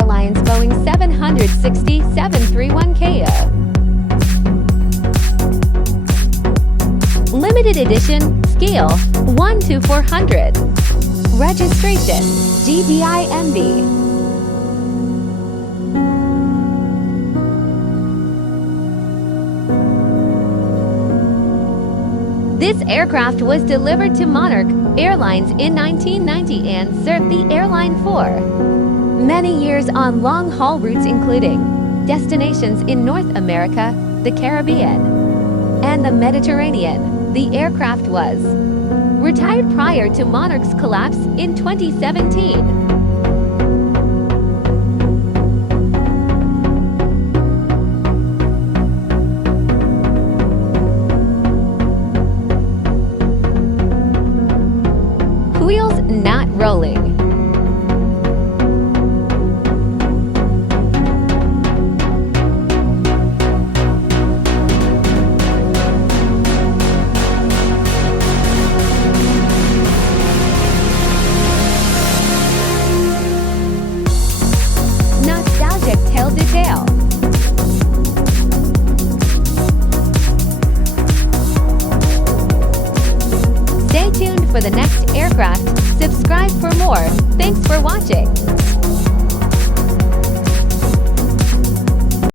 Airlines Boeing 760-731KA. Limited edition, scale 1:400. Registration G-DIMB. This aircraft was delivered to Monarch Airlines in 1990 and served the airline for many years on long-haul routes including destinations in North America, the Caribbean, and the Mediterranean. The aircraft was retired prior to Monarch's collapse in 2017. Wheels not rolling. Nostalgic tail detail. Stay tuned for the next aircraft. Subscribe for more. Thanks for watching.